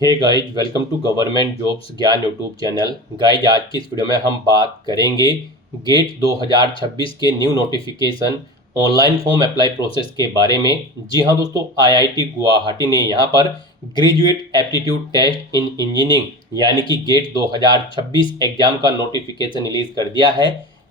Hey guys, welcome to government jobs Gyan YouTube channel. Guys, आज की इस वीडियो में हम बात करेंगे गेट 2026 के new notification online form apply process के बारे में। जी हाँ दोस्तों, आईआईटी गुवाहाटी ने यहाँ पर graduate aptitude test in engineering यानी कि गेट 2026 एग्जाम का नोटिफिकेशन रिलीज कर दिया है।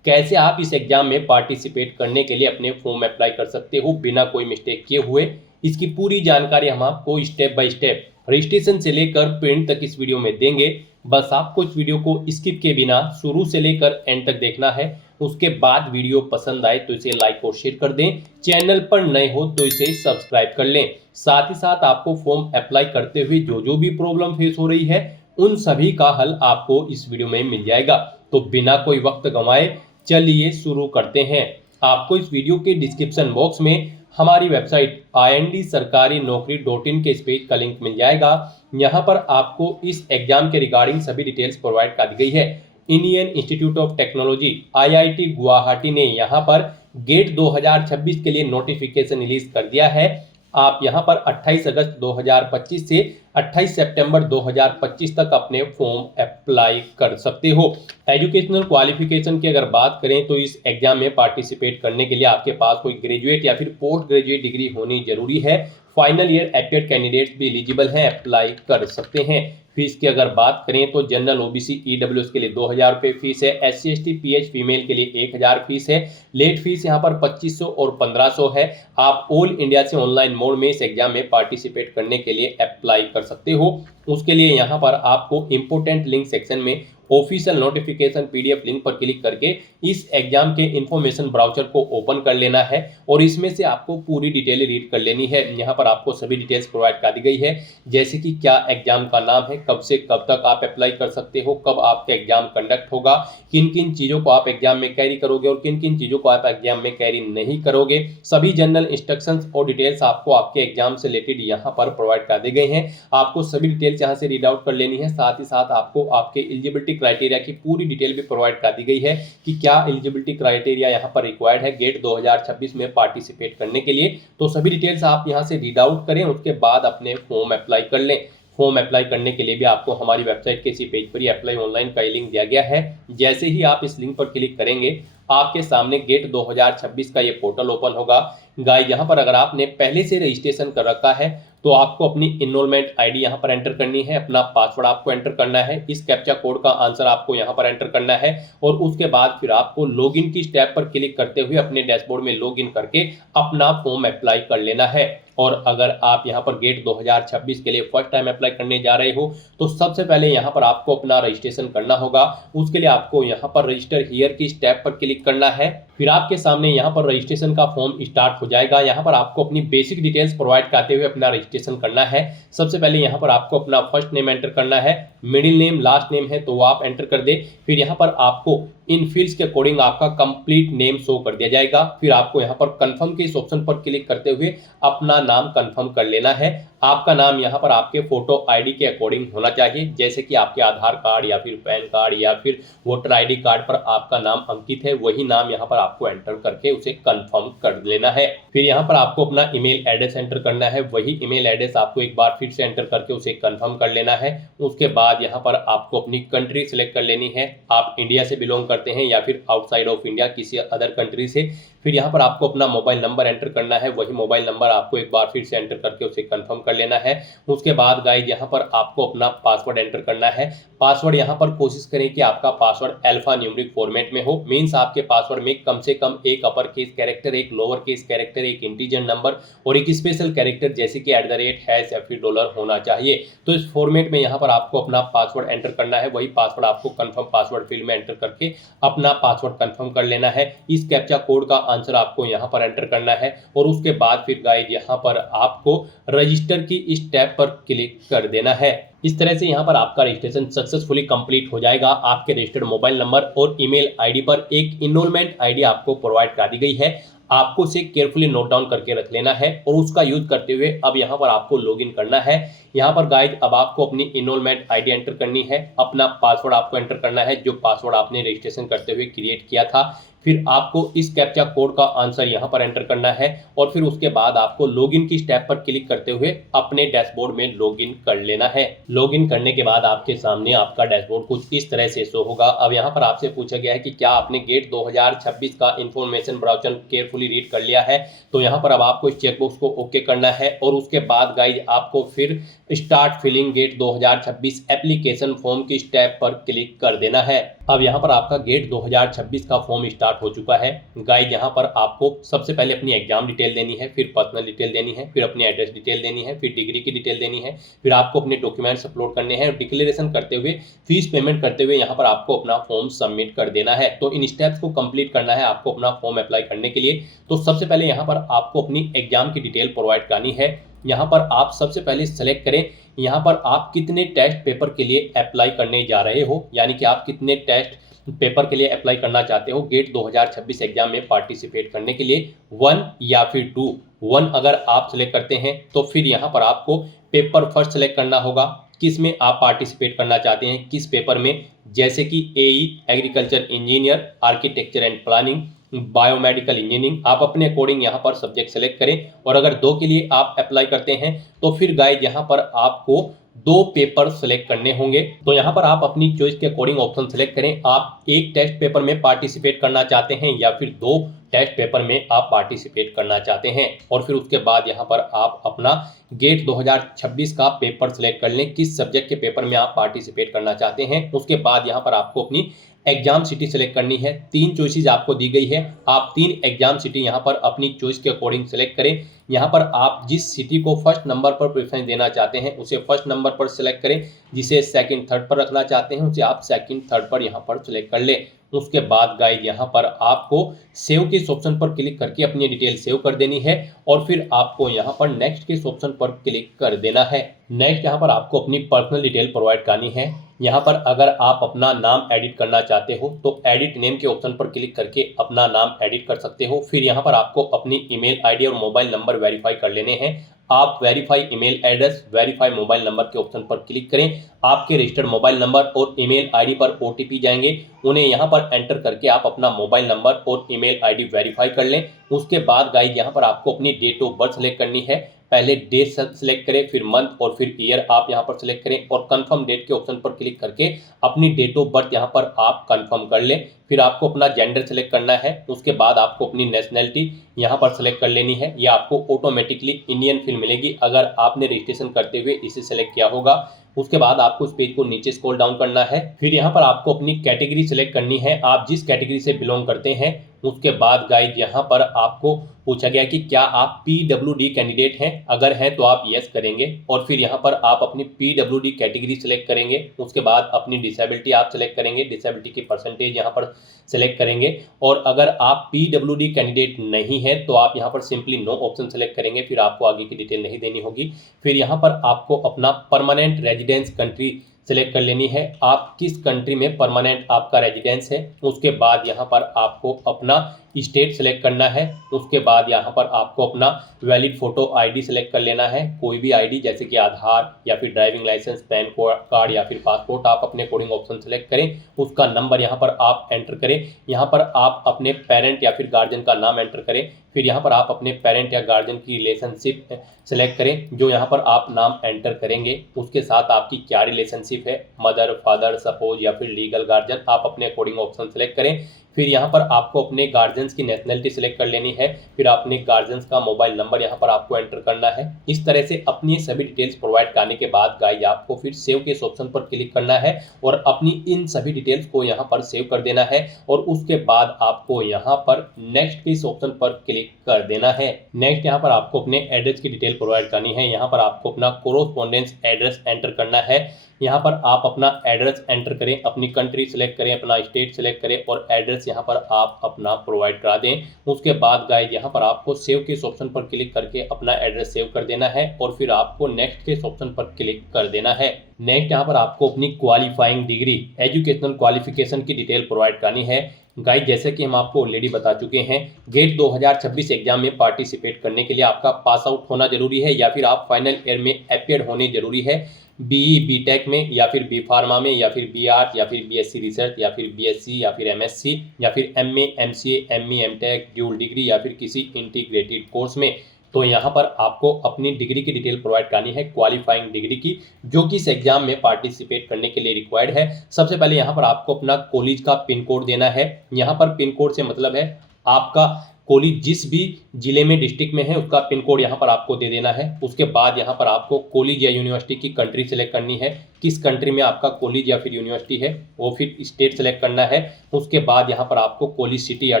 कैसे आप इस एग्जाम में पार्टिसिपेट करने के लिए अपने फॉर्म अप्लाई कर सकते हो बिना कोई मिस्टेक किए हुए, इसकी पूरी जानकारी हम आपको स्टेप बाय स्टेप रजिस्ट्रेशन से लेकर प्रिंट तक इस वीडियो में देंगे। बस आपको इस वीडियो को स्किप के बिना शुरू से लेकर एंड तक देखना है। उसके बाद वीडियो पसंद आए तो इसे लाइक और शेयर कर दें। चैनल पर नए हो तो इसे सब्सक्राइब कर लें। साथ ही साथ आपको फॉर्म अप्लाई करते हुए जो जो भी प्रॉब्लम फेस हो रही है उन सभी का हल आपको इस वीडियो में मिल जाएगा। तो बिना कोई वक्त गंवाए चलिए शुरू करते हैं। आपको इस वीडियो के डिस्क्रिप्शन बॉक्स में हमारी वेबसाइट IND-sarkari-naukri.in के इस पेज का लिंक मिल जाएगा। यहाँ पर आपको इस एग्जाम के रिगार्डिंग सभी डिटेल्स प्रोवाइड कर दी गई है। Indian institute of technology IIT Guwahati ने यहाँ पर गेट 2026 के लिए नोटिफिकेशन रिलीज कर दिया है। आप यहाँ पर 28 अगस्त 2025 से 28 सितंबर 2025 तक अपने फॉर्म अप्लाई कर सकते हो। एजुकेशनल क्वालिफिकेशन की अगर बात करें तो इस एग्जाम में पार्टिसिपेट करने के लिए आपके पास कोई ग्रेजुएट या फिर पोस्ट ग्रेजुएट डिग्री होनी जरूरी है। फाइनल ईयर एपियर कैंडिडेट्स भी एलिजिबल हैं, अप्लाई कर सकते हैं। फीस की अगर बात करें तो जनरल OBC EWS के लिए 2000 रुपये फीस है। SC ST PH फीमेल के लिए 1000 फीस है। लेट फीस यहाँ पर 2500 और 1500 है। आप ऑल इंडिया से ऑनलाइन मोड में इस एग्जाम में पार्टिसिपेट करने के लिए अप्लाई कर सकते हो। उसके लिए यहाँ पर आपको इंपोर्टेंट लिंक सेक्शन में ऑफिशियल नोटिफिकेशन PDF लिंक पर क्लिक करके इस एग्जाम के इंफॉर्मेशन ब्राउचर को ओपन कर लेना है और इसमें से आपको पूरी डिटेल रीड कर लेनी है। यहाँ पर आपको सभी डिटेल्स प्रोवाइड कर दी गई है, जैसे कि क्या एग्जाम का नाम है, कब से कब तक आप अप्लाई कर सकते हो, कब आपका एग्जाम कंडक्ट होगा, किन किन चीज़ों को आप एग्जाम में कैरी करोगे और किन किन चीज़ों को आप एग्जाम में कैरी नहीं करोगे। सभी जनरल इंस्ट्रक्शंस और डिटेल्स आपको आपके एग्जाम से रिलेटेड यहाँ पर प्रोवाइड कर दी गई हैं। आपको सभी डिटेल्स यहाँ से रीड आउट कर लेनी है। साथ ही साथ आपको आपके एलिजिबिलिटी क्राइटेरिया की पूरी डिटेल भी प्रोवाइड कर दी गई है कि क्या एलिजिबिलिटी क्राइटेरिया यहाँ पर रिक्वायर्ड है गेट 2026 में पार्टिसिपेट करने के लिए। तो सभी डिटेल्स आप यहाँ से रीड आउट करें, उसके बाद अपने फॉर्म अप्लाई कर लें। फॉर्म अप्लाई करने के लिए भी आपको हमारी वेबसाइट के इसी पेज पर ही अप्लाई ऑनलाइन का लिंक दिया गया है। जैसे ही आप इस लिंक पर क्लिक करेंगे आपके सामने गेट 2026 का ये पोर्टल ओपन होगा। गाइस, यहाँ पर अगर आपने पहले से रजिस्ट्रेशन कर रखा है तो आपको अपनी इनरोलमेंट ID यहाँ पर एंटर करनी है, अपना पासवर्ड आपको एंटर करना है, इस कैप्चा कोड का आंसर आपको यहाँ पर एंटर करना है और उसके बाद फिर आपको लॉगिन की स्टेप पर क्लिक करते हुए अपने डैशबोर्ड में लॉगिन करके अपना फॉर्म अप्लाई कर लेना है। और अगर आप यहाँ पर गेट 2026 के लिए फर्स्ट टाइम अप्लाई करने जा रहे हो तो सबसे पहले यहाँ पर आपको अपना रजिस्ट्रेशन करना होगा। उसके लिए आपको यहाँ पर रजिस्टर हियर की स्टेप पर क्लिक करना है। फिर आपके सामने यहाँ पर रजिस्ट्रेशन का फॉर्म स्टार्ट हो जाएगा। यहाँ पर आपको अपनी बेसिक डिटेल्स प्रोवाइड करते हुए अपना रजिस्ट्रेशन करना है। सबसे पहले यहाँ पर आपको अपना फर्स्ट नेम एंटर करना है, मिडिल नेम लास्ट नेम है तो वो आप एंटर कर दे। फिर यहाँ पर आपको इन फील्ड्स के अकॉर्डिंग आपका कंप्लीट नेम शो कर दिया जाएगा। फिर आपको यहाँ पर कंफर्म के इस ऑप्शन पर क्लिक करते हुए अपना नाम कंफर्म कर लेना है। आपका नाम यहाँ पर आपके फोटो ID के अकॉर्डिंग होना चाहिए, जैसे कि आपके आधार कार्ड या फिर पैन कार्ड या फिर वोटर ID कार्ड पर आपका नाम अंकित है, वही नाम यहाँ पर आपको एंटर करके उसे कंफर्म कर लेना है। फिर यहाँ पर आपको अपना ईमेल एड्रेस एंटर करना है, वही ईमेल एड्रेस आपको एक बार फिर से एंटर करके उसे कंफर्म कर लेना है। उसके बाद यहाँ पर आपको अपनी कंट्री सिलेक्ट कर लेनी है, आप इंडिया से बिलोंग करते हैं या फिर आउटसाइड ऑफ इंडिया किसी अदर कंट्री से। फिर यहाँ पर आपको अपना मोबाइल नंबर एंटर करना है, वही मोबाइल नंबर आपको एक बार फिर से एंटर करके उसे कंफर्म कर लेना है। उसके बाद गाइस यहाँ पर आपको अपना पासवर्ड एंटर करना है। पासवर्ड यहाँ पर कोशिश करें कि आपका पासवर्ड अल्फा न्यूमेरिक फॉर्मेट में हो, मींस आपके पासवर्ड में कम से कम एक अपर केस कैरेक्टर, एक लोअर केस कैरेक्टर, एक इंटीजर नंबर और एक स्पेशल कैरेक्टर जैसे कि @ या फिर डॉलर होना चाहिए। तो इस फॉर्मेट में यहाँ पर आपको अपना पासवर्ड एंटर करना है, वही पासवर्ड आपको कंफर्म पासवर्ड फील्ड में एंटर करके अपना पासवर्ड कंफर्म कर लेना है। इस कैप्चा कोड का आंसर आपको यहाँ पर एंटर करना है और उसके बाद फिर गाइस यहाँ पर आपको रजिस्टर की इस टैब पर क्लिक कर देना है। इस तरह से यहाँ पर आपका रजिस्ट्रेशन सक्सेसफुली कंप्लीट हो जाएगा। आपके रजिस्टर्ड मोबाइल नंबर और ईमेल ID पर एक इनरोलमेंट ID आपको प्रोवाइड कर दी गई है। आपको उसे केयरफुली नोट डाउन करके रख लेना है और उसका यूज करते हुए अब यहाँ पर आपको लॉगिन करना है। यहाँ पर गाइस अब आपको अपनी इनरोलमेंट ID एंटर करनी है, अपना पासवर्ड आपको एंटर करना है जो पासवर्ड आपने रजिस्ट्रेशन करते हुए क्रिएट किया था। फिर आपको इस कैप्चा कोड का आंसर यहाँ पर एंटर करना है और फिर उसके बाद आपको लॉगिन की स्टेप पर क्लिक करते हुए अपने डैशबोर्ड में लॉगिन कर लेना है। लॉगिन करने के बाद आपके सामने आपका डैशबोर्ड कुछ इस तरह से शो होगा। अब यहाँ पर आपसे पूछा गया है कि क्या आपने गेट 2026 का इंफॉर्मेशन ब्राउचर केयरफुली रीड कर लिया है। तो यहाँ पर अब आपको इस चेकबॉक्स को ओके करना है और उसके बाद गाइज आपको फिर start filling GATE 2026 application form की स्टेप पर क्लिक कर देना है। अब यहाँ पर आपका गेट 2026 का फॉर्म स्टार्ट हो चुका है। गाइज यहाँ पर आपको सबसे पहले अपनी एग्जाम डिटेल देनी है, फिर पर्सनल डिटेल देनी है, फिर अपनी एड्रेस डिटेल देनी है, फिर डिग्री की डिटेल देनी है, फिर आपको अपने डॉक्यूमेंट्स अपलोड करने हैं और डिक्लेरेशन करते हुए फीस पेमेंट करते हुए यहाँ पर आपको अपना फॉर्म सबमिट कर देना है। तो इन स्टेप्स को कंप्लीट करना है आपको अपना फॉर्म अप्लाई करने के लिए। तो सबसे पहले यहाँ पर आपको अपनी एग्जाम की डिटेल प्रोवाइड करनी है। यहाँ पर आप सबसे पहले सेलेक्ट करें यहाँ पर आप कितने टेस्ट पेपर के लिए अप्लाई करने जा रहे हो, यानी कि आप कितने टेस्ट पेपर के लिए अप्लाई करना चाहते हो गेट 2026 एग्जाम में पार्टिसिपेट करने के लिए, 1 या फिर 2। 1 अगर आप सेलेक्ट करते हैं तो फिर यहाँ पर आपको पेपर फर्स्ट सेलेक्ट करना होगा, किस में आप पार्टिसिपेट करना चाहते हैं, किस पेपर में, जैसे कि AE agriculture engineer, architecture and planning, biomedical engineering. आप अपने अकॉर्डिंग यहाँ पर सब्जेक्ट सेलेक्ट करें। और अगर 2 के लिए आप अप्लाई करते हैं तो फिर गाइज यहाँ पर आपको 2 पेपर सेलेक्ट करने होंगे। तो यहाँ पर आप अपनी चॉइस के अकॉर्डिंग ऑप्शन सेलेक्ट करें। आप 1 टेस्ट पेपर में पार्टिसिपेट करना चाहते हैं या फिर 2 टेस्ट पेपर में आप पार्टिसिपेट करना चाहते हैं। और फिर उसके बाद यहाँ पर आप अपना गेट 2026 का पेपर सेलेक्ट कर लें, किस सब्जेक्ट के पेपर में आप पार्टिसिपेट करना चाहते हैं। उसके बाद यहाँ पर आपको अपनी एग्जाम सिटी सेलेक्ट करनी है। 3 चॉइसेस आपको दी गई है, आप 3 एग्जाम सिटी यहाँ पर अपनी चॉइस के अकॉर्डिंग सेलेक्ट करें। यहाँ पर आप जिस सिटी को फर्स्ट नंबर पर प्रेफरेंस देना चाहते हैं उसे फर्स्ट नंबर पर सेलेक्ट करें, जिसे सेकंड थर्ड पर रखना चाहते हैं उसे आप सेकंड थर्ड पर यहाँ पर सेलेक्ट कर लें। उसके बाद गाइड यहाँ पर आपको सेव के ऑप्शन पर क्लिक करके अपनी डिटेल सेव कर देनी है और फिर आपको यहाँ पर नेक्स्ट के ऑप्शन पर क्लिक कर देना है। नेक्स्ट यहाँ पर आपको अपनी पर्सनल डिटेल प्रोवाइड करनी है। यहाँ पर अगर आप अपना नाम एडिट करना चाहते हो तो एडिट नेम के ऑप्शन पर क्लिक करके अपना नाम एडिट कर सकते हो। फिर यहाँ पर आपको अपनी ईमेल आईडी और मोबाइल नंबर वेरीफाई कर लेने हैं। आप verify email address, verify mobile number के ऑप्शन पर क्लिक करें। आपके रजिस्टर्ड मोबाइल नंबर और ईमेल आईडी पर OTP जाएंगे, उन्हें यहाँ पर एंटर करके आप अपना मोबाइल नंबर और ईमेल आईडी वेरीफाई कर लें। उसके बाद गाइड यहाँ पर आपको अपनी डेट ऑफ बर्थ सेलेक्ट करनी है। पहले डेट सेलेक्ट करें, फिर मंथ और फिर ईयर आप यहाँ पर सेलेक्ट करें और कंफर्म डेट के ऑप्शन पर क्लिक करके अपनी डेट ऑफ बर्थ यहाँ पर आप कंफर्म कर लें। फिर आपको अपना जेंडर सेलेक्ट करना है। उसके बाद आपको अपनी नेशनैलिटी यहाँ पर सेलेक्ट कर लेनी है। यह आपको ऑटोमेटिकली इंडियन फिल मिलेगी अगर आपने रजिस्ट्रेशन करते हुए इसे सेलेक्ट किया होगा। उसके बाद आपको इस पेज को नीचे स्क्रॉल डाउन करना है। फिर यहाँ पर आपको अपनी कैटेगरी सेलेक्ट करनी है, आप जिस कैटेगरी से बिलोंग करते हैं। उसके बाद गाइड यहाँ पर आपको पूछा गया कि क्या आप PWD कैंडिडेट हैं, अगर हैं तो आप यस करेंगे और फिर यहाँ पर आप अपनी PWD कैटेगरी सेलेक्ट करेंगे। उसके बाद अपनी डिसेबिलिटी आप सेलेक्ट करेंगे, डिसेबिलिटी की परसेंटेज यहाँ पर सेलेक्ट करेंगे। और अगर आप PWD कैंडिडेट नहीं है तो आप यहाँ पर सिंपली नो ऑप्शन सेलेक्ट करेंगे, फिर आपको आगे की डिटेल नहीं देनी होगी। फिर यहाँ पर आपको अपना परमानेंट रेजिडेंस कंट्री सेलेक्ट कर लेनी है, आप किस कंट्री में परमानेंट आपका रेजिडेंस है। उसके बाद यहाँ पर आपको अपना स्टेट सेलेक्ट करना है। उसके बाद यहाँ पर आपको अपना वैलिड फोटो आईडी सेलेक्ट कर लेना है, कोई भी आईडी जैसे कि आधार या फिर ड्राइविंग लाइसेंस, पैन कार्ड या फिर पासपोर्ट आप अपने अकॉर्डिंग ऑप्शन सेलेक्ट करें। उसका नंबर यहाँ पर आप एंटर करें। यहाँ पर आप अपने पेरेंट या फिर गार्जियन का नाम एंटर करें। फिर यहाँ पर आप अपने पेरेंट या गार्जियन की रिलेशनशिप सेलेक्ट करें, जो यहाँ पर आप नाम एंटर करेंगे उसके साथ आपकी क्या रिलेशनशिप है, मदर, फादर, सपोज या फिर लीगल गार्जियन, आप अपने अकॉर्डिंग ऑप्शन सेलेक्ट करें। फिर यहाँ पर आपको अपने गार्जियंस की नेशनलिटी सेलेक्ट कर लेनी है। फिर अपने गार्जियंस का मोबाइल नंबर यहाँ पर आपको एंटर करना है। इस तरह से अपनी सभी डिटेल्स प्रोवाइड करने के बाद गाइज आपको फिर सेव के इस ऑप्शन पर क्लिक करना है और अपनी इन सभी डिटेल्स को यहाँ पर सेव कर देना है। और उसके बाद आपको यहाँ पर नेक्स्ट के इस ऑप्शन पर क्लिक कर देना है। नेक्स्ट यहाँ पर आपको अपने एड्रेस की डिटेल प्रोवाइड करनी है। यहाँ पर आपको अपना कोरोस्पोंडेंस एड्रेस एंटर करना है। यहाँ पर आप अपना एड्रेस एंटर करें, अपनी कंट्री सेलेक्ट करें, अपना स्टेट सेलेक्ट करें और एड्रेस यहाँ पर आप अपना प्रोवाइड करा दें। उसके बाद गाइड यहाँ पर आपको सेव के इस ऑप्शन पर क्लिक करके अपना एड्रेस सेव कर देना है और फिर आपको नेक्स्ट के इस ऑप्शन पर क्लिक कर देना है। नेक्स्ट यहाँ पर आपको अपनी क्वालिफाइंग डिग्री, एजुकेशनल क्वालिफिकेशन की डिटेल प्रोवाइड करनी है। गाइड जैसे कि हम आपको ऑलरेडी बता चुके हैं, गेट 2026 एग्जाम में पार्टिसिपेट करने के लिए आपका पास आउट होना जरूरी है या फिर आप फाइनल ईयर में अपियर होने जरूरी है। BE BTech में या फिर B फार्मा में या फिर B आर्ट या फिर BSc रिसर्च या फिर BSc या फिर MSc या फिर MA MCA ME MTech dual degree या फिर किसी इंटीग्रेटेड कोर्स में तो यहाँ पर आपको अपनी डिग्री की डिटेल प्रोवाइड करनी है, क्वालिफाइंग डिग्री की, जो कि इस एग्जाम में पार्टिसिपेट करने के लिए रिक्वायर्ड है। सबसे पहले यहाँ पर आपको अपना कॉलेज का पिन कोड देना है। यहाँ पर पिन कोड से मतलब है आपका कॉलेज जिस भी जिले में डिस्ट्रिक्ट में है उसका पिन कोड यहाँ पर आपको दे देना है। उसके बाद यहाँ पर आपको कॉलेज या यूनिवर्सिटी की कंट्री सेलेक्ट करनी है, किस कंट्री में आपका कॉलेज या फिर यूनिवर्सिटी है, वो फिर स्टेट सेलेक्ट करना है। उसके बाद यहाँ पर आपको कॉलेज सिटी या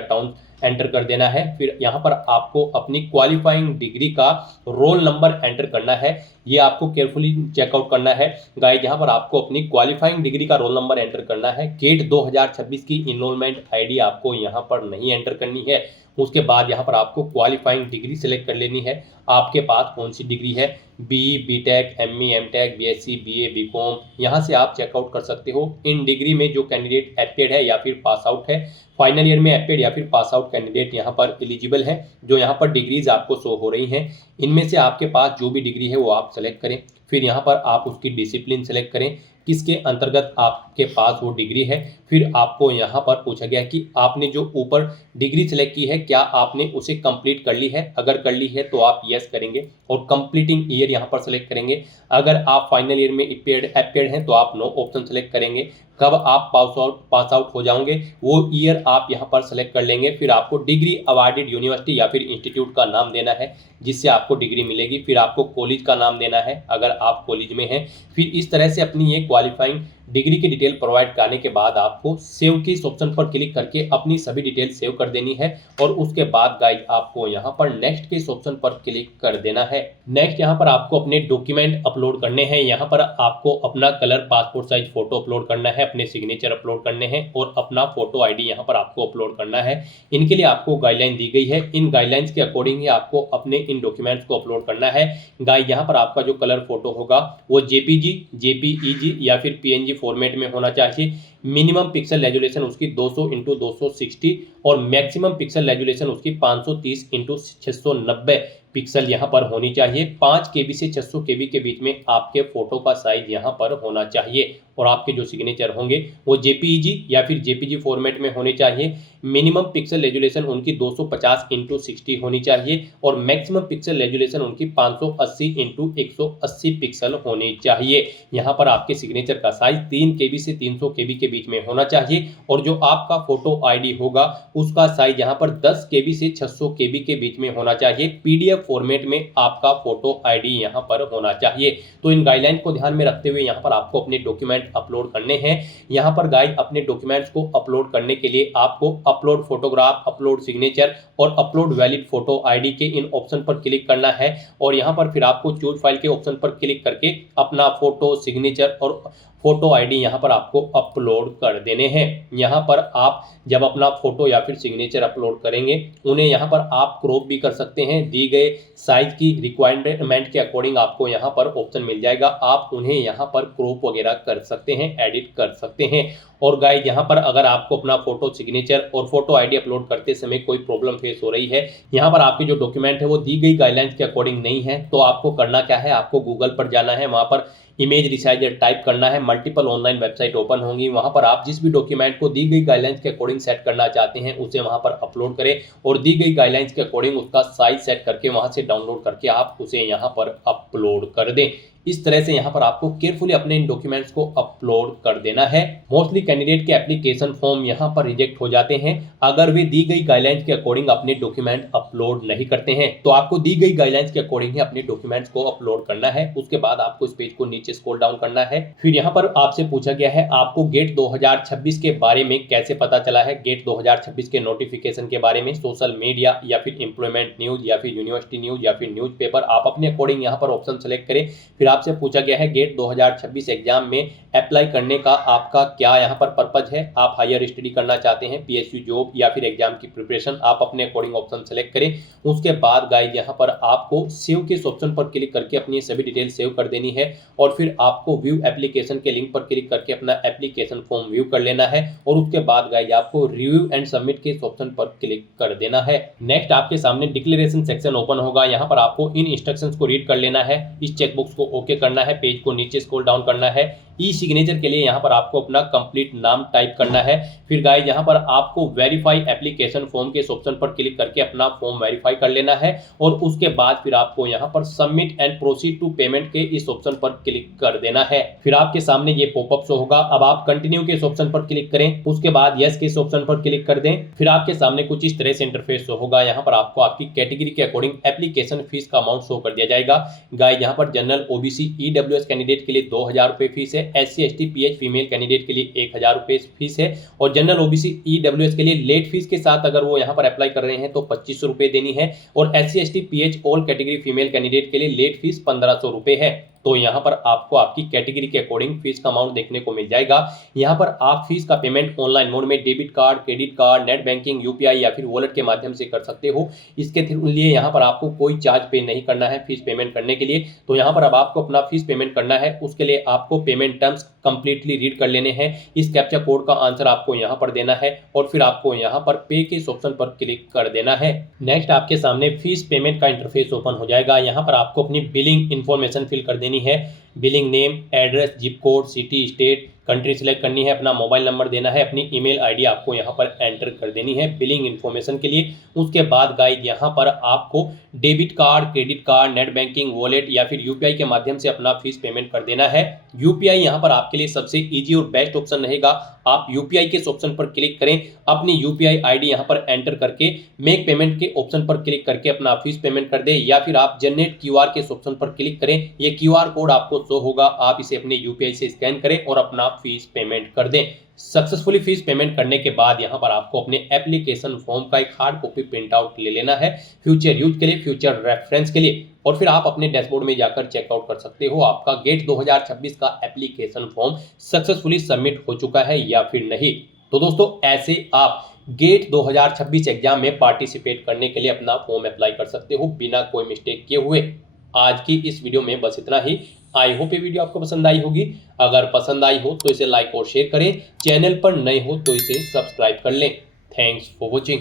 टाउन एंटर कर देना है। फिर यहाँ पर आपको अपनी क्वालिफाइंग डिग्री का रोल नंबर एंटर करना है। ये आपको केयरफुली चेकआउट करना है गाइस। यहाँ पर आपको अपनी क्वालिफाइंग डिग्री का रोल नंबर एंटर करना है। गेट 2026 की इनरोलमेंट आईडी आपको यहाँ पर नहीं एंटर करनी है। उसके बाद यहाँ पर आपको क्वालिफाइंग डिग्री सेलेक्ट कर लेनी है, आपके पास कौन सी डिग्री है, BE, BTech, ME, MTech, BSc, BA, BCom, यहाँ से आप चेकआउट कर सकते हो। इन डिग्री में जो कैंडिडेट एपेड है या फिर पास आउट है, फाइनल ईयर में एपेड या फिर पास आउट कैंडिडेट यहाँ पर एलिजिबल है। जो यहाँ पर डिग्रीज आपको शो हो रही हैं, इनमें से आपके पास जो भी डिग्री है वो आप सेलेक्ट करें। फिर यहाँ पर आप उसकी डिसिप्लिन सेलेक्ट करें, किसके अंतर्गत आपके पास वो डिग्री है। फिर आपको यहाँ पर पूछा गया कि आपने जो ऊपर डिग्री सेलेक्ट की है क्या आपने उसे कंप्लीट कर ली है। अगर कर ली है तो आप यस करेंगे और कंप्लीटिंग ईयर यहाँ पर सेलेक्ट करेंगे। अगर आप फाइनल ईयर में एपेड हैं तो आप नो ऑप्शन सेलेक्ट करेंगे। कब आप पास आउट हो जाओगे वो ईयर आप यहाँ पर सेलेक्ट कर लेंगे। फिर आपको डिग्री अवार्डेड यूनिवर्सिटी या फिर इंस्टीट्यूट का नाम देना है जिससे आपको डिग्री मिलेगी। फिर आपको कॉलेज का नाम देना है अगर आप कॉलेज में हैं। फिर इस तरह से अपनी ये क्वालिफाइंग डिग्री की डिटेल प्रोवाइड करने के बाद आपको सेव के इस ऑप्शन पर क्लिक करके अपनी सभी डिटेल सेव कर देनी है। और उसके बाद गाइस आपको यहाँ पर नेक्स्ट के इस ऑप्शन पर क्लिक कर देना है। नेक्स्ट यहाँ पर आपको अपने डॉक्यूमेंट अपलोड करने हैं। यहाँ पर आपको अपना colour passport size photo upload करना है, अपने सिग्नेचर अपलोड करने हैं और अपना फोटो आईडी यहाँ पर आपको अपलोड करना है। इनके लिए आपको गाइडलाइन दी गई है, इन गाइडलाइंस के अकॉर्डिंग ही आपको अपने इन डॉक्यूमेंट्स को अपलोड करना है। गाइस यहाँ पर आपका जो कलर फोटो होगा वो जेपीजी, जेपीईजी या फिर पीएनजी फॉर्मेट में होना चाहिए। मिनिमम पिक्सल रेजोल्यूशन उसकी 200x260 और मैक्सिमम पिक्सल रेजोल्यूशन उसकी 530x690 पिक्सल यहाँ पर होनी चाहिए। 5 KB से 600 KB के बीच में आपके फोटो का साइज यहाँ पर होना चाहिए। और आपके जो सिग्नेचर होंगे वो जेपीईजी या फिर जेपीजी फॉर्मेट में होने चाहिए। मिनिमम पिक्सल रेजोल्यूशन उनकी 250x60 होनी चाहिए और मैक्सिमम पिक्सल रेजोल्यूशन उनकी 580x180 पिक्सल होनी चाहिए। यहाँ पर आपके सिग्नेचर का साइज 3 KB से 300 KB के बीच में होना चाहिए और जो आपका फोटो आईडी होगा उसका साइज यहाँ पर 10 KB से 600 KB के बीच में होना चाहिए। पीडीएफ फॉर्मेट में आपका फोटो आईडी यहाँ पर होना चाहिए। तो इन गाइडलाइन को ध्यान में रखते हुए यहाँ पर आपको अपने डॉक्यूमेंट अपलोड करने हैं। यहाँ पर गाइस अपने डॉक्यूमेंट्स को अपलोड करने के लिए आपको अपलोड फोटोग्राफ, अपलोड सिग्नेचर और अपलोड वैलिड फोटो आईडी के इन ऑप्शन पर क्लिक करना है। और यहाँ पर फिर आपको चूज फाइल के ऑप्शन पर क्लिक करके अपना फोटो, सिग्नेचर और फोटो आईडी यहाँ पर आपको अपलोड कर देने हैं। यहाँ पर आप जब अपना फोटो या फिर सिग्नेचर अपलोड करेंगे उन्हें यहाँ पर आप क्रॉप भी कर सकते हैं। दी गए साइज की रिक्वायरमेंट के अकॉर्डिंग आपको यहाँ पर ऑप्शन मिल जाएगा, आप उन्हें यहाँ पर क्रॉप वगैरह कर सकते हैं, एडिट कर सकते हैं। और गाइस यहाँ पर अगर आपको अपना फोटो, सिग्नेचर और फोटो आईडी अपलोड करते समय कोई प्रॉब्लम फेस हो रही है, यहाँ पर आपके जो डॉक्यूमेंट है वो दी गई गाइडलाइंस के अकॉर्डिंग नहीं है, तो आपको करना क्या है, आपको गूगल पर जाना है, वहाँ पर इमेज रिसाइजर टाइप करना है। मल्टीपल ऑनलाइन वेबसाइट ओपन होंगी, वहाँ पर आप जिस भी डॉक्यूमेंट को दी गई गाइडलाइंस के अकॉर्डिंग सेट करना चाहते हैं उसे वहाँ पर अपलोड करें और दी गई गाइडलाइंस के अकॉर्डिंग उसका साइज सेट करके वहाँ से डाउनलोड करके आप उसे यहाँ पर अपलोड कर दें। इस तरह से यहाँ पर आपको केयरफुली अपने इन डॉक्यूमेंट्स को अपलोड कर देना है। मोस्टली कैंडिडेट के एप्लीकेशन फॉर्म यहाँ पर रिजेक्ट हो जाते हैं अगर वे दी गई गाइडलाइंस के अकॉर्डिंग अपने डॉक्यूमेंट अपलोड नहीं करते हैं। तो आपको दी गई गाइडलाइंस के अकॉर्डिंग ही अपने डॉक्यूमेंट्स को अपलोड करना है। उसके बाद आपको इस पेज को नीचे स्क्रॉल डाउन करना है। फिर यहाँ पर आपसे पूछा गया है आपको गेट 2026 के बारे में कैसे पता चला है। गेट 2026 के नोटिफिकेशन के बारे में सोशल मीडिया या फिर एम्प्लॉयमेंट न्यूज या फिर यूनिवर्सिटी न्यूज या फिर न्यूज़पेपर, आप अपने अकॉर्डिंग यहाँ पर ऑप्शन सेलेक्ट करें। फिर आपसे पूछा गया है गेट 2026 एग्जाम में अप्लाई करने का आपका क्या यहाँ पर पर्पज है। आप हायर स्टडी करना चाहते हैं, पीएसयू जॉब या फिर एग्जाम की प्रिपरेशन, आप अपने अकॉर्डिंग ऑप्शन सेलेक्ट करें। उसके बाद गाइस यहाँ पर आपको सेव के इस ऑप्शन पर क्लिक करके अपनी सभी डिटेल सेव कर देनी है और फिर आपको व्यू एप्लीकेशन के लिंक पर क्लिक करके अपना एप्लीकेशन फॉर्म व्यू कर लेना है और उसके बाद गाइस आपको रिव्यू एंड सबमिट के इस ऑप्शन पर क्लिक कर देना है। नेक्स्ट आपके सामने डिक्लेरेशन सेक्शन ओपन होगा। यहाँ पर आपको इन इंस्ट्रक्शंस को रीड कर लेना है, इस चेकबॉक्स को ओके करना है, पेज को नीचे स्क्रॉल डाउन करना है, ई सिग्नेचर के लिए यहाँ पर आपको अपना कंप्लीट नाम टाइप करना है। फिर गाइस यहाँ पर आपको वेरीफाई एप्लीकेशन फॉर्म के इस ऑप्शन पर क्लिक करके अपना फॉर्म वेरीफाई कर लेना है और उसके बाद फिर आपको यहाँ पर submit and proceed to payment के इस ऑप्शन पर क्लिक कर देना है। फिर आपके सामने ये पॉपअप शो होगा। अब आप कंटिन्यू के इस ऑप्शन पर क्लिक करें, उसके बाद यस के इस ऑप्शन पर क्लिक कर दें। फिर आपके सामने कुछ इस तरह से इंटरफेस शो होगा। यहाँ पर आपको आपकी कैटेगरी के अकॉर्डिंग एप्लीकेशन फीस का अमाउंट शो कर दिया जाएगा। गाइस यहाँ पर जनरल ओबीसी ईडब्ल्यूएस कैंडिडेट के लिए 2000 रुपए फीस है, SC ST PH female candidate के लिए 1000 रुपए फीस है और जनरल ओबीसी ईडब्ल्यूएस के लिए लेट फीस के साथ अगर वो यहाँ पर अप्लाई कर रहे हैं तो 2500 रुपए देनी है और SC ST PH all category female candidate के लिए लेट फीस 1500 रुपए है। तो यहाँ पर आपको आपकी कैटेगरी के अकॉर्डिंग फीस का अमाउंट देखने को मिल जाएगा। यहाँ पर आप फीस का पेमेंट ऑनलाइन मोड में debit card, credit card, net banking, UPI या फिर वॉलेट के माध्यम से कर सकते हो। इसके लिए यहाँ पर आपको कोई चार्ज पे नहीं करना है फीस पेमेंट करने के लिए। तो यहाँ पर अब आपको अपना फीस पेमेंट करना है, उसके लिए आपको पेमेंट टर्म्स कंप्लीटली रीड कर लेने हैं। इस कैप्चा कोड का आंसर आपको यहाँ पर देना है और फिर आपको यहाँ पर पे के इस ऑप्शन पर क्लिक कर देना है। नेक्स्ट आपके सामने फीस पेमेंट का इंटरफेस ओपन हो जाएगा। यहाँ पर आपको अपनी बिलिंग इन्फॉर्मेशन फिल कर देनी है। Billing name, address, zip code, city, state, country select करनी है, अपना मोबाइल नंबर देना है, अपनी ईमेल आईडी आपको यहाँ पर एंटर कर देनी है बिलिंग इन्फॉर्मेशन के लिए। उसके बाद गाइस यहाँ पर आपको debit card, credit card, net banking, wallet या फिर यूपीआई के माध्यम से अपना फीस पेमेंट कर देना है। यूपीआई यहाँ पर आपके लिए सबसे इजी और बेस्ट ऑप्शन रहेगा। आप यूपीआई के ऑप्शन पर क्लिक करें, अपनी यूपीआई आईडी यहाँ पर एंटर करके मेक पेमेंट के ऑप्शन पर क्लिक करके अपना फीस पेमेंट कर दें या फिर आप जनरेट क्यूआर के ऑप्शन पर क्लिक करें। ये क्यूआर कोड आपको शो होगा, आप इसे अपने यूपीआई से स्कैन करें और अपना फीस पेमेंट कर दें। सक्सेसफुली फीस पेमेंट करने के बाद यहाँ पर आपको अपने एप्लीकेशन फॉर्म का एक हार्ड कॉपी प्रिंट आउट ले लेना है फ्यूचर यूज के लिए, फ्यूचर रेफरेंस के लिए, और फिर आप अपने डैशबोर्ड में जाकर चेकआउट कर सकते हो आपका गेट 2026 का एप्लीकेशन फॉर्म सक्सेसफुली सबमिट हो चुका है या फिर नहीं। तो दोस्तों ऐसे आप गेट 2026 एग्जाम में पार्टिसिपेट करने के लिए अपना फॉर्म अप्लाई कर सकते हो बिना कोई मिस्टेक किए हुए। आज की इस वीडियो में बस इतना ही। आई होप ये वीडियो आपको पसंद आई होगी। अगर पसंद आई हो तो इसे लाइक और शेयर करें, चैनल पर नए हो तो इसे सब्सक्राइब कर लें। Thanks for watching.